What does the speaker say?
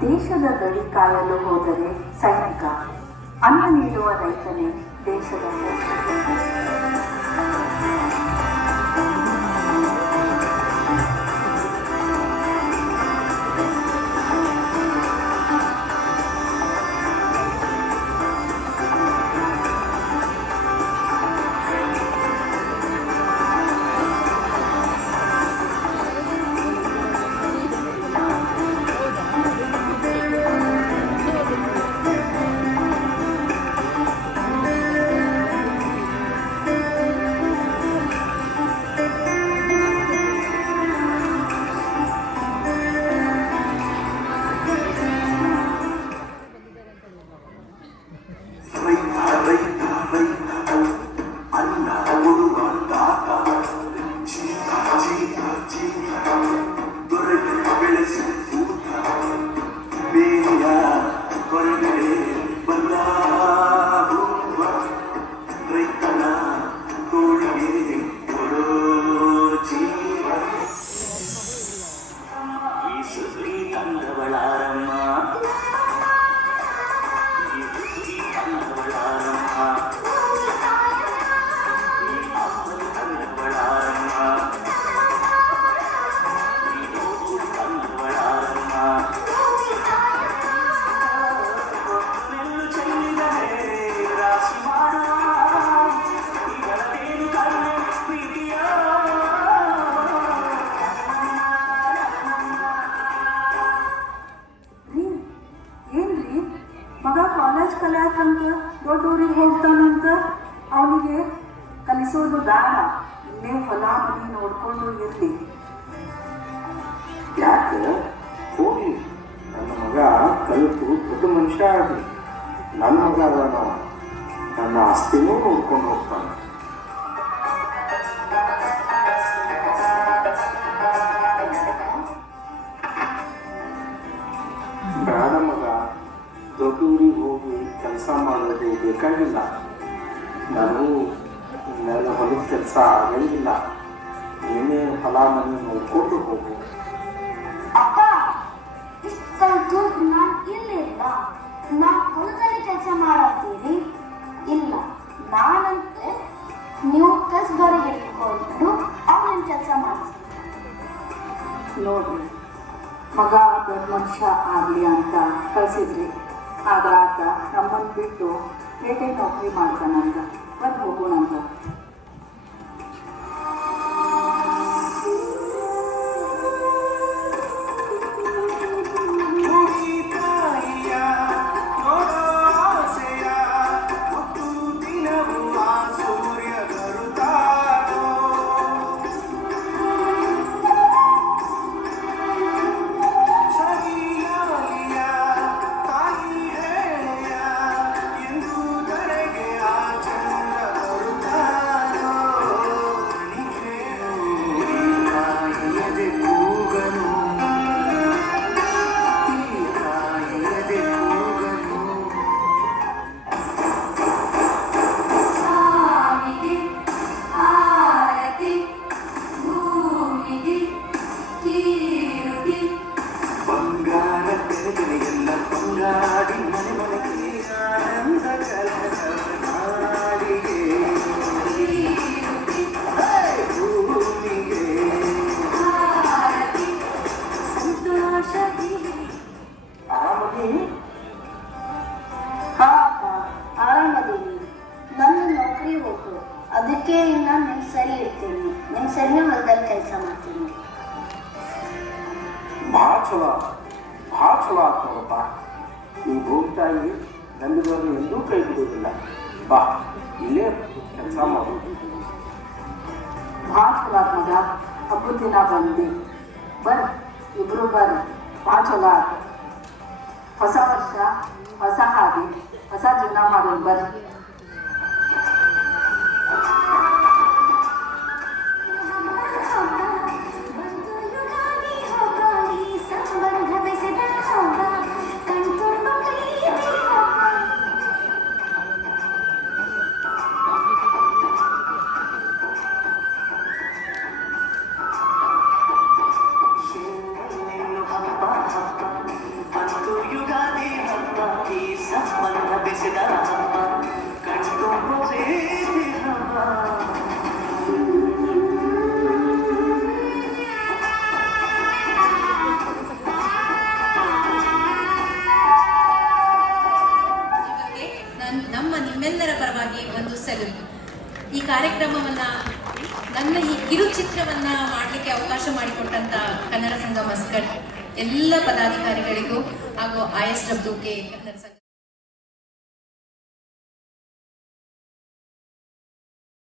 ದೇಶದ ಗಡಿ ಕಾಯಲು ಹೋದರೆ ಸೈನಿಕ ಅನ್ನ ನೀಡುವ ರೈತನೇ ದೇಶದ ಕಾಲೇಜ್ ದೊಡ್ಡವರಿಗೆ ಹೋಗ್ತಾನಂತ, ಅವನಿಗೆ ಕಲಿಸೋದು ಬೇಡ. ಇಲ್ಲೇ ಹೊಲ, ಮನೆ ನೋಡ್ಕೊಂಡು ಇರ್ಲಿ. ಯಾಕೆ? ಹೋಗಿ. ನನ್ನ ಮಗ ಕಲಿತು ದೊಡ್ಡ ಮನುಷ್ಯ ಆಗಲಿ. ನನ್ನ ಮಗ ಅದ ನನ್ನ ಆಸ್ತಿನೂ ನೋಡ್ಕೊಂಡು ಹೋಗ್ತಾನೆ. ಊರಿಗೆ ಹೋಗಿ ಕೆಲಸ ಮಾಡೋದು ಬೇಕಾಗಿಲ್ಲ. ನಾನು ನನ್ನ ಹೊಲದ ಕೆಲಸ ಆಗಂಗಿಲ್ಲ. ಏನೇ ಫಲ ಮನೆ ನೋಡ್ಕೊಂಡು ಹೋಗು. ಅಪ್ಪ ಇಷ್ಟು ಕಲ್ತು ನಾನು ಇಲ್ಲಿಲ್ಲ ನಾ ಹೊಲದಲ್ಲಿ ಕೆಲಸ ಮಾಡತ್ತೀರಿ ಇಲ್ಲ ನಾನಂತೆ ನೀವು ಕಸ್ಬರಿಗೆ ಇಟ್ಕೊಂಡು ಅವನ ಕೆಲಸ ಮಾಡಿಸ್ತೀನಿ. ನೋಡ್ರಿ ಮಗ ದೊಡ್ಡ ಮನುಷ್ಯ ಆಗಲಿ ಅಂತ ಕಳ್ಸಿದ್ರಿ. ಆಗ ಆತ ನಮ್ಮನ್ನು ಬಿಟ್ಟು ಪೇಟೆ ನೌಕರಿ ಮಾಡ್ತಾನಂತ ಬಂದು ಹೋಗೋಣಂತ ಅದಕ್ಕೆ ನಾನು ನಿಮ್ಮ ಸರಿ ಇರ್ತೀನಿ ನಿಮ್ಮ ಸರಿನೇ ಹೊಲದಲ್ಲಿ ಕೆಲಸ ಮಾಡ್ತೀನಿ. ಭಾಳ ಚಲೋ ಭಾಳ ಚಲೋ ಆತ್ ಈ ಭೂಮಿ ತಾಯಿ ಗಂಡದವ್ರನ್ನ ಎಂದೂ ಕೈ ಬಿಡುವುದಿಲ್ಲ. ಬಾ ಇಲ್ಲೇ ಕೆಲಸ ಮಾಡು. ಭಾಳ ಚಲೋ ಆತ್ ಮಗ. ಹಬ್ಬದ ದಿನ ಬಂದಿ ಬರ್ರಿ ಇಬ್ರು ಬರ್. ಭಾಳ ಚಲೋ ಆತ. ಹೊಸ ವರ್ಷ ಹೊಸ ಹಾದಿ ಹೊಸ ಜೀವನ ಮಾಡೋದು ಬರ್ರಿ ಈ ಕಾರ್ಯಕ್ರಮವನ್ನ, ನನ್ನ ಈ ಕಿರುಚಿತ್ರವನ್ನ ಮಾಡಲಿಕ್ಕೆ ಅವಕಾಶ ಮಾಡಿಕೊಟ್ಟಂತ ಕನ್ನಡ ಸಂಘ ಮಸ್ಕಟ್, ಎಲ್ಲ ಪದಾಧಿಕಾರಿಗಳಿಗೂ ಹಾಗೂ ಐ ಎಸ್ ಕೆ ಕನ್ನಡ ಸಂಘ